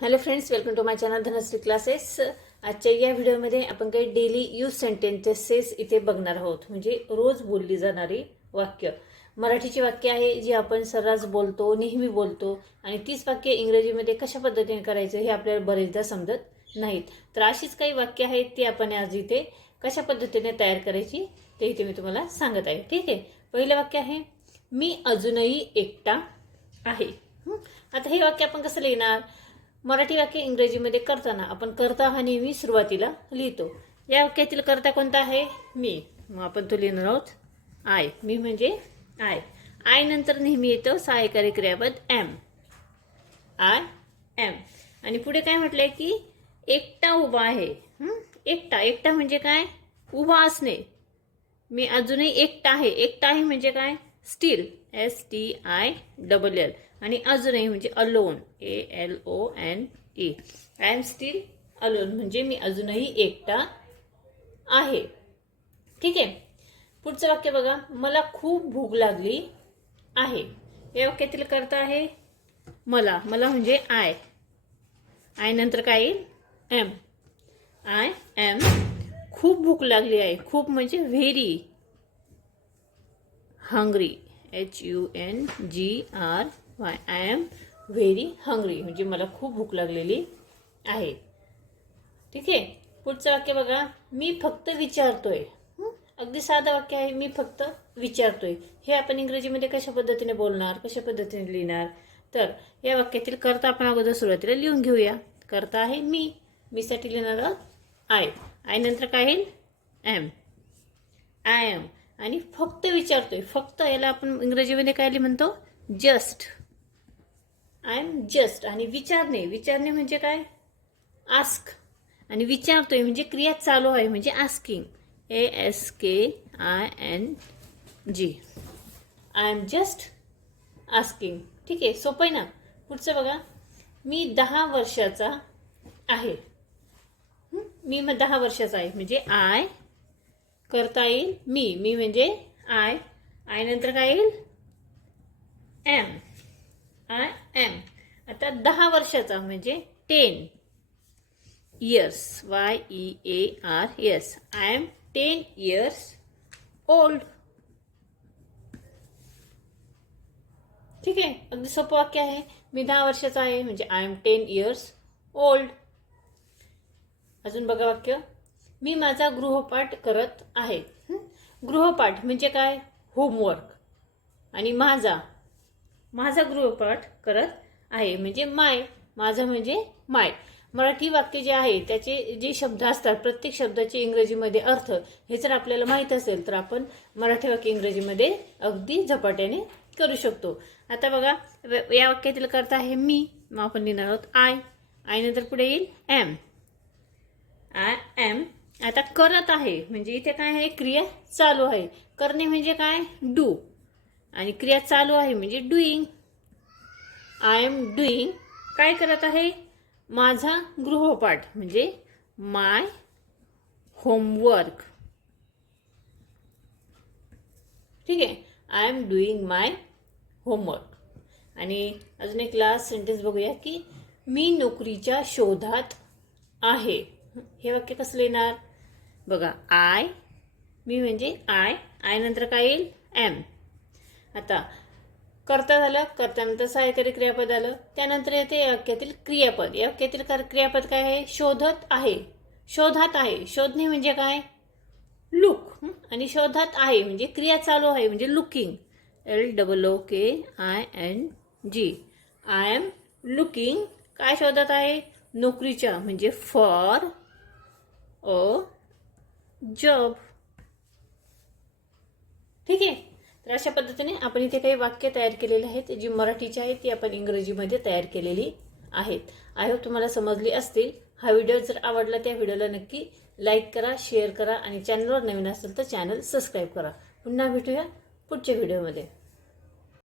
Hello friends, welcome to my channel Dhanashree classes. आजच्या या व्हिडिओमध्ये आपण काही डेली यूज सेंटेन्सेस इथे बघणार आहोत. म्हणजे रोज बोलली जाणारी वाक्य, मराठीची वाक्य आहे जी आपण सर्रास बोलतो, नेहमी बोलतो आणि तीच वाक्य इंग्रजीमध्ये कशा पद्धतीने करायचं हे आपल्याला बरेचदा समजत नाहीत. तर अशीच काही वाक्य आहेत ती आपण आज इथे कशा पद्धतीने तयार करायची ते इथे मी तुम्हाला सांगत आहे. ठीक आहे. पहिलं वाक्य आहे, मी अजूनही एकटा आहे. आता हे वाक्य आपण कसं लिहिणार? मराठी वाक्य इंग्रजीमध्ये करताना आपण कर्ता हा नेहमी सुरुवातीला लिहितो. या वाक्यातील कर्ता कोणता आहे? मी. मग आपण तो लिहिणार आहोत आय. मी म्हणजे आय. आय नंतर नेहमी येतं सहाय्यकारी क्रियापद एम. I am. आणि पुढे काय म्हटलंय की एकटा उभा आहे. एकटा. एकटा म्हणजे काय? उभा असणे. मी अजूनही एकटा आहे. एकटा आहे म्हणजे काय? स्टील. STILL. आणि अजूनही म्हणजे alone. ALONE. I am still alone म्हणजे मी अजूनही एकटा आहे. ठीक आहे. पुढचं वाक्य बघा, मला खूप भूक लागली आहे. या वाक्यातील कर्ता आहे मला. मला म्हणजे आय. आय नंतर काय येईल? एम. I am. खूप भूक लागली आहे. खूप म्हणजे very hungry. HUNGRY. I am very hungry म्हणजे मला खूप भूक लागलेली आहे. ठीक आहे. पुढचं वाक्य बघा, मी फक्त विचारतोय. अगदी साधं वाक्य आहे, मी फक्त विचारतोय. हे आपण इंग्रजीमध्ये कशा पद्धतीने बोलणार, कशा पद्धतीने लिहिणार? तर या वाक्यातील कर्ता आपण अगोदर सुरुवातीला लिहून घेऊया. कर्ता आहे मी. मी साठी लिहिणार आहोत आय. आय नंतर काय येईल? एम. I am. आणि फक्त विचारतोय. फक्त याला आपण इंग्रजीमध्ये काय म्हणतो? जस्ट. I am just. आणि विचारणे. विचारणे म्हणजे काय? आस्क. आणि विचारतोय म्हणजे क्रिया चालू आहे म्हणजे asking. ASKING. I am just asking. ठीक आहे. सोपं आहे ना? पुढचं बघा, मी 10 वर्षाचा आहे. मी मग 10 वर्षाचा आहे म्हणजे आय. करता येईल मी. मी म्हणजे आय. आय नंतर काय येईल? एम. I am. आता 10 वर्षाचा म्हणजे 10 years. YEARS. I am 10 years old. ठीक आहे. अगदी सोपं वाक्य आहे. मी 10 वर्षाचा आहे म्हणजे आय एम 10 years old. अजून बघा वाक्य, मी माझा गृहपाठ करत आहे. गृहपाठ म्हणजे काय? होमवर्क. आणि माझा गृहपाठ करत आहे म्हणजे माय. माझा म्हणजे माय. मराठी वाक्य जे आहे त्याचे जे शब्द असतात प्रत्येक शब्दाचे इंग्रजीमध्ये अर्थ हे जर आपल्याला माहीत असेल तर आपण मराठी वाक्य इंग्रजीमध्ये अगदी झपाट्याने करू शकतो. आता बघा, या वाक्यातील कर्ता आहे मी. मग आपण लिहिणार आहोत आय. आय नंतर पुढे येईल एम. I am. आता करत आहे म्हणजे इथे काय आहे? क्रिया चालू आहे. करणे म्हणजे काय? डू. आणि क्रिया चालू आहे म्हणजे डुईंग. I am doing. काय करत आहे? माझा गृहपाठ म्हणजे माय होमवर्क. ठीक आहे. I am doing my homework. आणि अजून एक लास्ट सेंटेन्स बघूया की मी नोकरीच्या शोधात आहे. हे वाक्य कसं लिहिणार? बघा, आय. मी म्हणजे आय. आय नंतर काय येईल? एम. आता कर्ता झालं. कर्त्यानंतर सहाय्यकारी क्रियापद आलं. त्यानंतर येते या वाक्यातील क्रियापद. या वाक्यातील क्रियापद काय आहे? शोधत आहे. शोधात आहे. शोधणे म्हणजे काय? लुक. आणि शोधात आहे म्हणजे क्रिया चालू आहे म्हणजे looking. LOOKING. I am looking. काय शोधत आहे? नोकरीच्या म्हणजे फॉर अ जॉब. ठीक आहे. तर अशा पद्धतीने आपण इथे काही वाक्य तयार केलेली आहेत जी मराठीची आहेत ती आपण इंग्रजीमध्ये तयार केलेली आहेत. आय होप तुम्हाला समजली असतील. हा व्हिडिओ जर आवडला त्या व्हिडिओला नक्की लाईक करा, शेअर करा आणि चॅनलवर नवीन असेल तर चॅनल सबस्क्राईब करा. पुन्हा भेटूया पुढच्या व्हिडिओमध्ये.